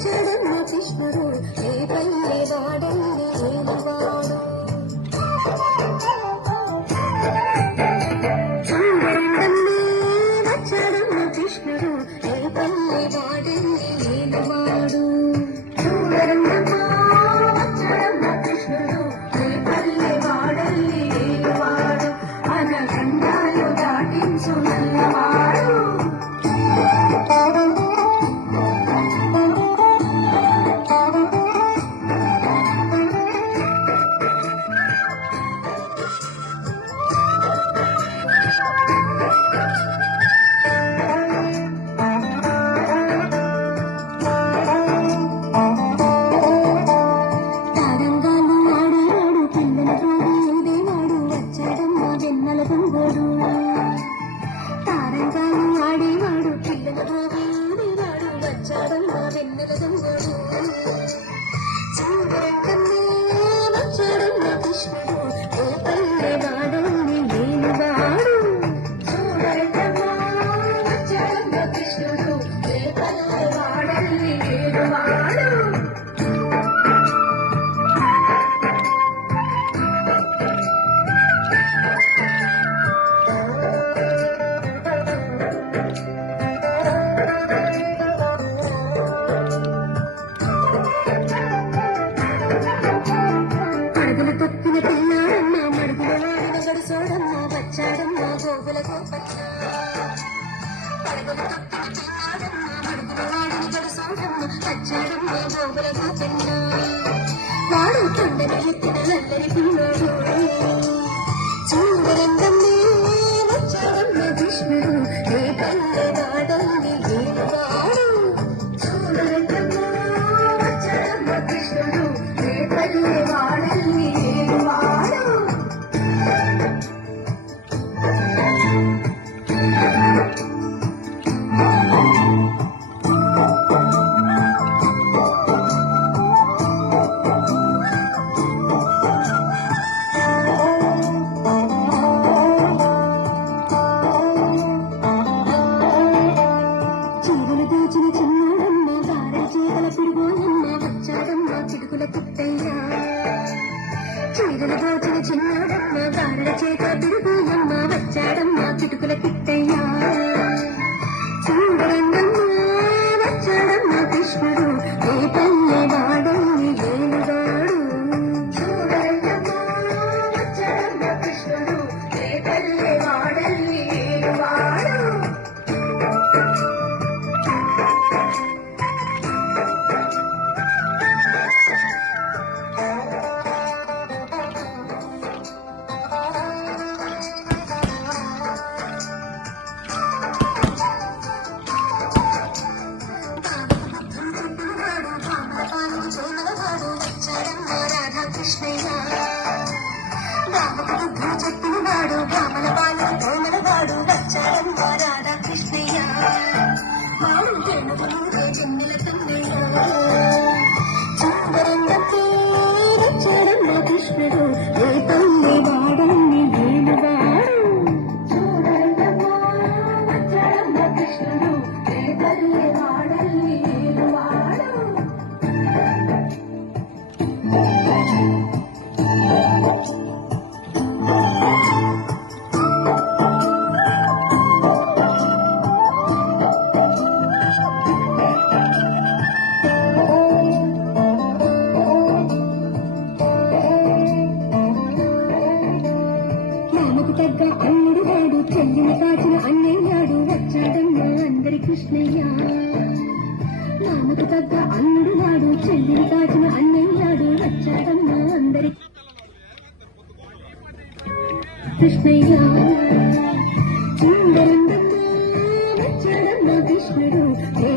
వచ్చాడమ్మ కృష్ణుడు ఏ పల్లె వాడల్లి ఏలువాడు చూడండమ్మే వచ్చాడమ్మ కృష్ణుడు ఏ పల్లె వాడల్లి ఏలువాడు చూడండమ్మ వచ్చాడమ్మ కృష్ణుడు ఏ పల్లె వాడల్లి ఏలువాడు మన గండాలు దాటించు నల్లవాడు తారంగాలు ఆడేవాడు పిల్లల ఆడేవాడు వచ్చాడమ్మ వెన్నెల దొంగడు చూడండమ్మే వచ్చాడమ్మ కృష్ణుడు ఓ పల్లె వాడల్లి ఏలువాడు చూడండమ్మ వచ్చాడమ్మ కృష్ణుడు ఏ పల్లె వాడల్లి ఏలువాడు పడుగుల తొక్కున పిల్లాడమ్మ మడుగుల వాడిన గడుసోడమ్మ వచ్చాడమ్మ గోగుల గోపన్న పడుగుల తొక్కున పిల్లాడమ్మ మడుగుల వాడిన గడుసోడమ్మ వచ్చాడమ్మ గోగుల గోపన్న వాడు కొండని ఎత్తిన నల్లని పిల్లోడు చూడండమ్మే వచ్చాడమ్మ కృష్ణుడు ఏ పల్లె వాడల్లి ఏలువాడు చూడండమ్మ వచ్చాడమ్మ కృష్ణుడు ఏ పల్లె వాడల్లి ఏలువాడు చీరలు దోచిన చిన్నాడమ్మ గారెల చేతల పిడుగోయమ్మ వచ్చాడమ్మ చిడుకుల పుట్టయ్య చీరలు దోచిన చిన్నాడమ్మ గారెల చేతల పిడుగోయమ్మ వచ్చాడమ్మ చిటుకుల పుట్టయ్య చూడండమ్మ వచ్చాడమ్మ కృష్ణుడు ఏ పల్లె వాడల్లి ఏలువాడు చూడండమ్మ వచ్చాడమ్మ కృష్ణుడు ఏ పల్లె వాడల్లి ఏలువాడు చెప్పినవాడు బ్రాహ్మణ పాలు తోమలవాడు వచ్చాడమ్మ రాధాకృష్ణయ్య వాడు తెలుగులూరే చెన్నెల కన్నయ్య చూడండమ్మే వచ్చాడమ్మ కృష్ణుడు ఏ పల్లె వాడల్లి ఏలువాడు చూడండమ్మ వచ్చాడమ్మ కృష్ణుడు ఏ పల్లె వాడల్లి ఏలువాడు మామకు తగ్గ అల్లుడు వాడు చెల్లిని కాచిన అన్నయ్యాడు వచ్చాడమ్మ అందరి కృష్ణయ్య మామకు తగ్గ అల్లుడు వాడు చెల్లిని కాచిన అన్నయ్యాడు వచ్చాడమ్మ అందరి కృష్ణయ్య చూడండమ్మ వచ్చాడమ్మ కృష్ణుడు ఏ